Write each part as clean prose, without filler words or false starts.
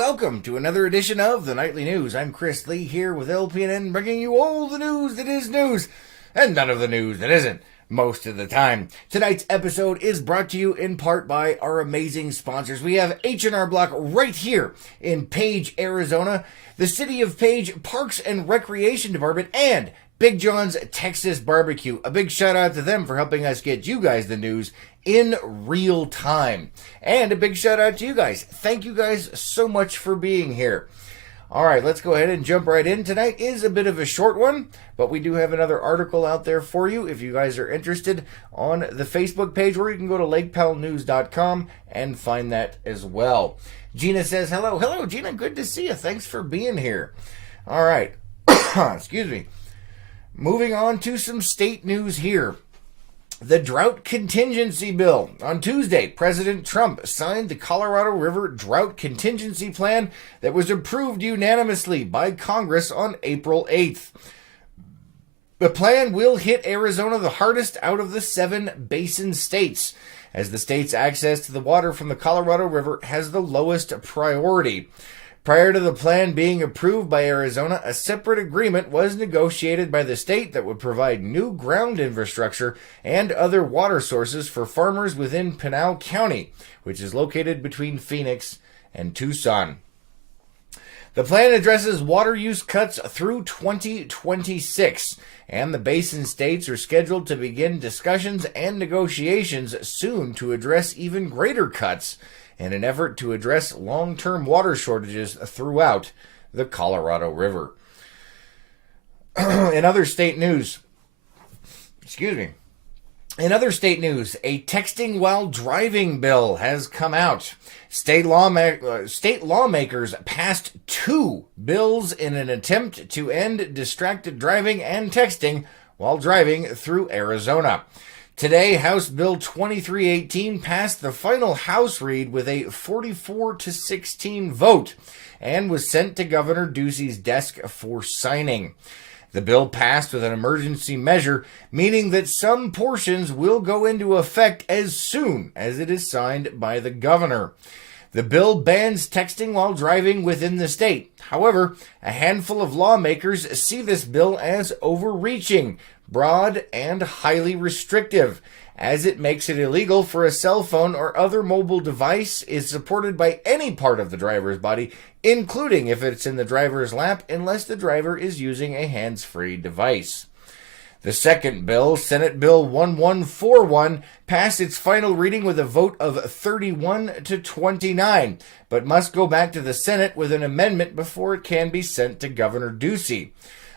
welcome to another edition of the Nightly News. I'm Chris Lee here with LPNN, bringing you all the news that is news, and none of the news that isn't, most of the time. Tonight's episode is brought to you in part by our amazing sponsors. We have H&R Block right here in Page, Arizona, the City of Page Parks and Recreation Department, and Big John's Texas Barbecue. A big shout out to them for helping us get you guys the news in real time. And a big shout out to you guys. Thank you guys so much for being here. All right, let's go ahead and jump right in. Tonight is a bit of a short one, but we do have another article out there for you if you guys are interested on the Facebook page, where you can go to lakepowellnews.com and find that as well. Gina says, hello. Hello, Gina. Good to see you. Thanks for being here. All right. Excuse me. Moving on to some state news here. The Drought Contingency Bill. On Tuesday, President Trump signed the Colorado River Drought Contingency Plan that was approved unanimously by Congress on April 8th. The plan will hit Arizona the hardest out of the 7 basin states, as the state's access to the water from the Colorado River has the lowest priority. Prior to the plan being approved by Arizona, a separate agreement was negotiated by the state that would provide new ground infrastructure and other water sources for farmers within Pinal County, which is located between Phoenix and Tucson. The plan addresses water use cuts through 2026, and the basin states are scheduled to begin discussions and negotiations soon to address even greater cuts in an effort to address long-term water shortages throughout the Colorado River. In other state news, a texting while driving bill has come out. State lawmakers passed 2 bills in an attempt to end distracted driving and texting while driving through Arizona. Today, House Bill 2318 passed the final House read with a 44-16 vote and was sent to Governor Ducey's desk for signing. The bill passed with an emergency measure, meaning that some portions will go into effect as soon as it is signed by the governor. The bill bans texting while driving within the state. However, a handful of lawmakers see this bill as overreaching, broad, and highly restrictive, as it makes it illegal for a cell phone or other mobile device is supported by any part of the driver's body, including if it's in the driver's lap, unless the driver is using a hands-free device. The second bill, Senate Bill 1141, passed its final reading with a vote of 31-29, but must go back to the Senate with an amendment before it can be sent to Governor Ducey.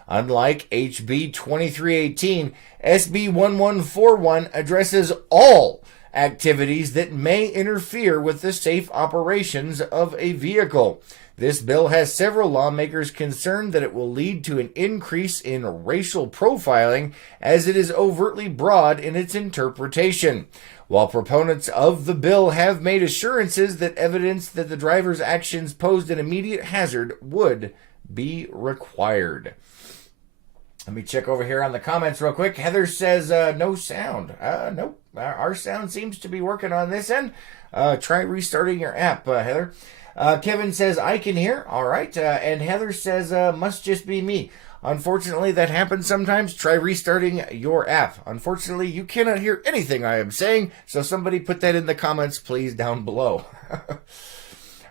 Unlike HB 2318, SB 1141 addresses all activities that may interfere with the safe operations of a vehicle. This bill has several lawmakers concerned that it will lead to an increase in racial profiling, as it is overtly broad in its interpretation. While proponents of the bill have made assurances that evidence that the driver's actions posed an immediate hazard would be required. Let me check over here on the comments real quick. Heather says, no sound. Nope. Our sound seems to be working on this end. Try restarting your app, Heather. Kevin says, I can hear. All right. And Heather says, must just be me. Unfortunately, that happens sometimes. Try restarting your app. Unfortunately, you cannot hear anything I am saying, so somebody put that in the comments, please, down below.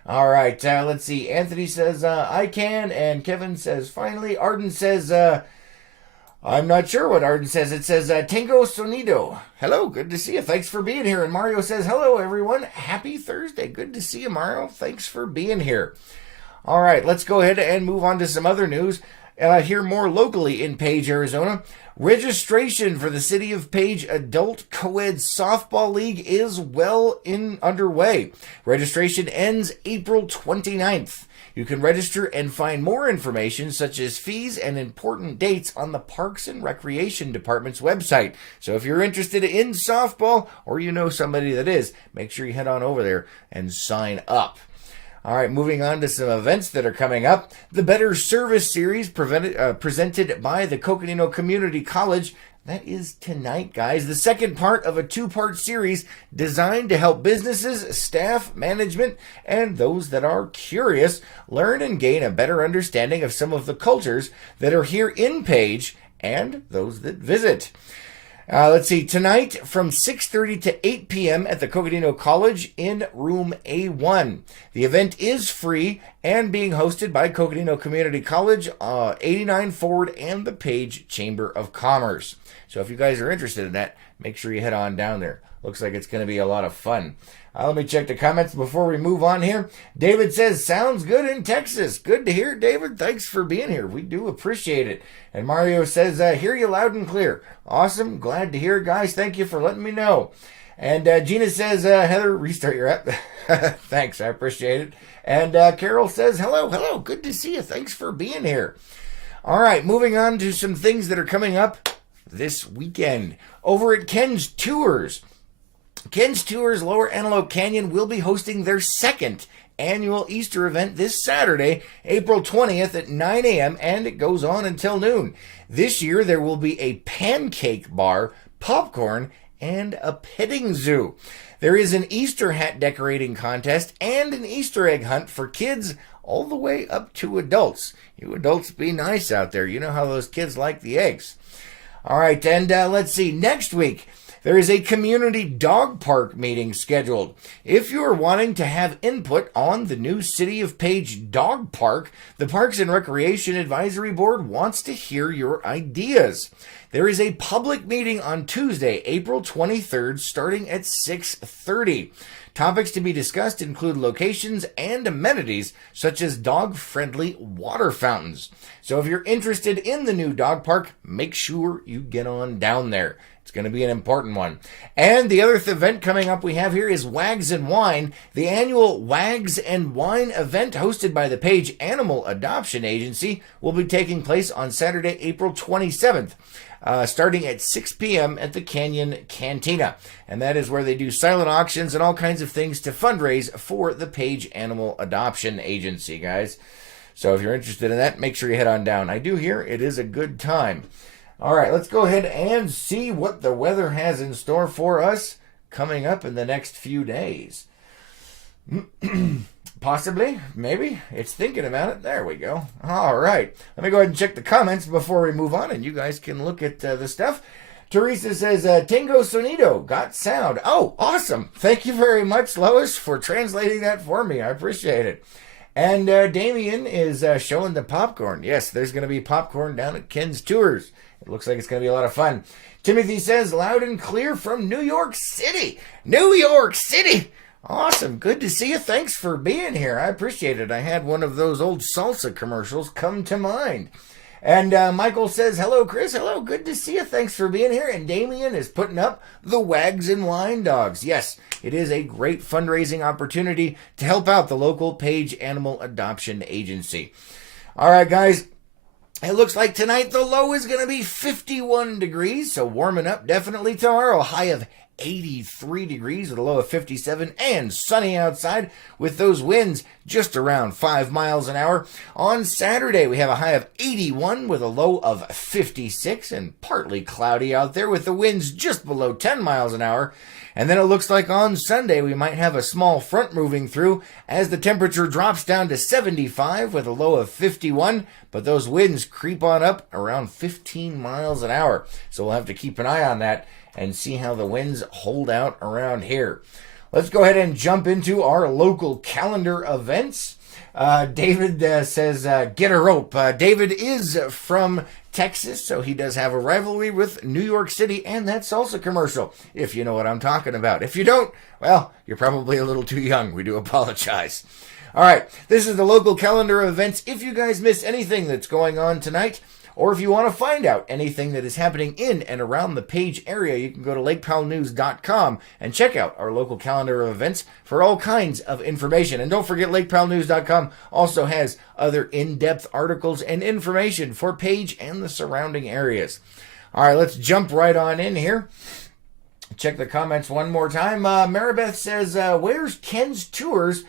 All right. Let's see. Anthony says, I can. And Kevin says, finally. Arden says, I'm not sure what Arden says. It says, Tengo Sonido. Hello, good to see you. Thanks for being here. And Mario says, hello, everyone. Happy Thursday. Good to see you, Mario. Thanks for being here. All right, let's go ahead and move on to some other news. Here more locally in Page, Arizona. Registration for the City of Page Adult Co-ed Softball League is underway. Registration ends April 29th. You can register and find more information, such as fees and important dates, on the Parks and Recreation Department's website. So if you're interested in softball, or you know somebody that is, make sure you head on over there and sign up. All right, moving on to some events that are coming up. The Better Service Series presented by the Coconino Community College. That is tonight, guys. The second part of a two-part series designed to help businesses, staff, management, and those that are curious learn and gain a better understanding of some of the cultures that are here in Page and those that visit. Let's see, tonight from 6:30 to 8 p.m. at the Coconino College in room A1. The event is free and being hosted by Coconino Community College, 89 Forward, and the Page Chamber of Commerce. So if you guys are interested in that, make sure you head on down there. Looks like it's going to be a lot of fun. Let me check the comments before we move on here. David says, sounds good in Texas. Good to hear, David. Thanks for being here. We do appreciate it. And Mario says, hear you loud and clear. Awesome. Glad to hear, guys. Thank you for letting me know. And Gina says, Heather, restart your app. Thanks. I appreciate it. And Carol says, hello. Good to see you. Thanks for being here. All right. Moving on to some things that are coming up this weekend. Over at Ken's Tours. Ken's Tours Lower Antelope Canyon will be hosting their second annual Easter event this Saturday, April 20th at 9 a.m., and it goes on until noon. This year, there will be a pancake bar, popcorn, and a petting zoo. There is an Easter hat decorating contest and an Easter egg hunt for kids all the way up to adults. You adults be nice out there. You know how those kids like the eggs. All right, and let's see. Next week, there is a community dog park meeting scheduled. If you are wanting to have input on the new City of Page dog park, the Parks and Recreation Advisory Board wants to hear your ideas. There is a public meeting on Tuesday, April 23rd, starting at 6:30. Topics to be discussed include locations and amenities, such as dog-friendly water fountains. So if you're interested in the new dog park, make sure you get on down there. It's going to be an important one. And the other event coming up we have here is Wags and Wine, the annual Wags and Wine event hosted by the Page Animal Adoption Agency will be taking place on Saturday, April 27th. Starting at 6 p.m. at the Canyon Cantina. And that is where they do silent auctions and all kinds of things to fundraise for the Page Animal Adoption Agency, guys. So if you're interested in that, make sure you head on down. I do hear it is a good time. All right, let's go ahead and see what the weather has in store for us coming up in the next few days. Possibly, maybe. It's thinking about it. There we go. All right. Let me go ahead and check the comments before we move on, and you guys can look at the stuff. Teresa says, Tengo Sonido, got sound. Oh, awesome. Thank you very much, Lois, for translating that for me. I appreciate it. And Damien is showing the popcorn. Yes, there's going to be popcorn down at Ken's Tours. It looks like it's going to be a lot of fun. Timothy says, loud and clear from New York City. New York City! Awesome. Good to see you. Thanks for being here. I appreciate it. I had one of those old salsa commercials come to mind. And Michael says, hello, Chris. Hello. Good to see you. Thanks for being here. And Damien is putting up the Wags and Wine Dogs. Yes, it is a great fundraising opportunity to help out the local Page Animal Adoption Agency. All right, guys. It looks like tonight the low is going to be 51 degrees, so warming up definitely tomorrow. A high of 83 degrees with a low of 57 and sunny outside with those winds just around 5 miles an hour. On Saturday, we have a high of 81 with a low of 56 and partly cloudy out there with the winds just below 10 miles an hour. And then it looks like on Sunday we might have a small front moving through as the temperature drops down to 75 with a low of 51, but those winds creep on up around 15 miles an hour. So we'll have to keep an eye on that and see how the winds hold out around here. Let's go ahead and jump into our local calendar events. David says, get a rope. David is from Texas, so he does have a rivalry with New York City and that salsa commercial, if you know what I'm talking about. If you don't, well, you're probably a little too young. We do apologize. All right, this is the local calendar of events. If you guys miss anything that's going on tonight, or if you want to find out anything that is happening in and around the Page area, you can go to lakepowellnews.com and check out our local calendar of events for all kinds of information. And don't forget, lakepowellnews.com also has other in-depth articles and information for Page and the surrounding areas. All right, let's jump right on in here. Check the comments one more time. Maribeth says, where's Ken's Tours?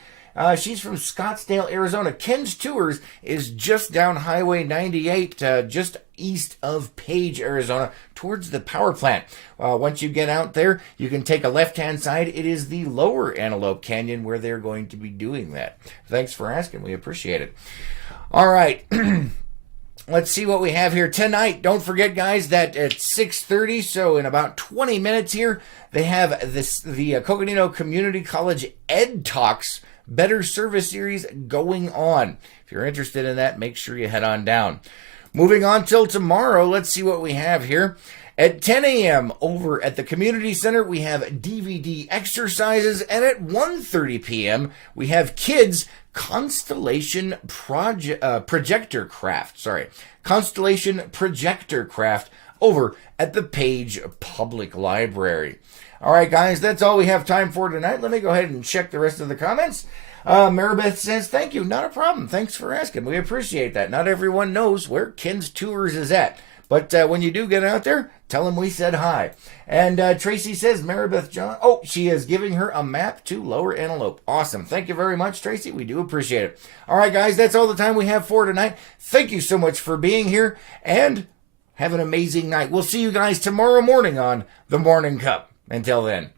She's from Scottsdale, Arizona. Ken's Tours is just down Highway 98, just east of Page, Arizona, towards the power plant. Once you get out there, you can take a left-hand side. It is the lower Antelope Canyon where they're going to be doing that. Thanks for asking. We appreciate it. All right. Let's see what we have here tonight. Don't forget, guys, that at 6:30, so in about 20 minutes here, they have the Coconino Community College Ed Talks Better Service Series going on. If you're interested in that, make sure you head on down. Moving on till tomorrow, let's see what we have here. At 10 a.m. over at the Community Center, we have DVD exercises, and at 1:30 p.m., we have kids Constellation Projector Craft. Constellation Projector Craft over at the Page Public Library. All right, guys, that's all we have time for tonight. Let me go ahead and check the rest of the comments. Maribeth says, thank you. Not a problem. Thanks for asking. We appreciate that. Not everyone knows where Ken's Tours is at. But when you do get out there, tell them we said hi. And Tracy says, Maribeth John. Oh, she is giving her a map to Lower Antelope. Awesome. Thank you very much, Tracy. We do appreciate it. All right, guys, that's all the time we have for tonight. Thank you so much for being here. And have an amazing night. We'll see you guys tomorrow morning on The Morning Cup. Until then.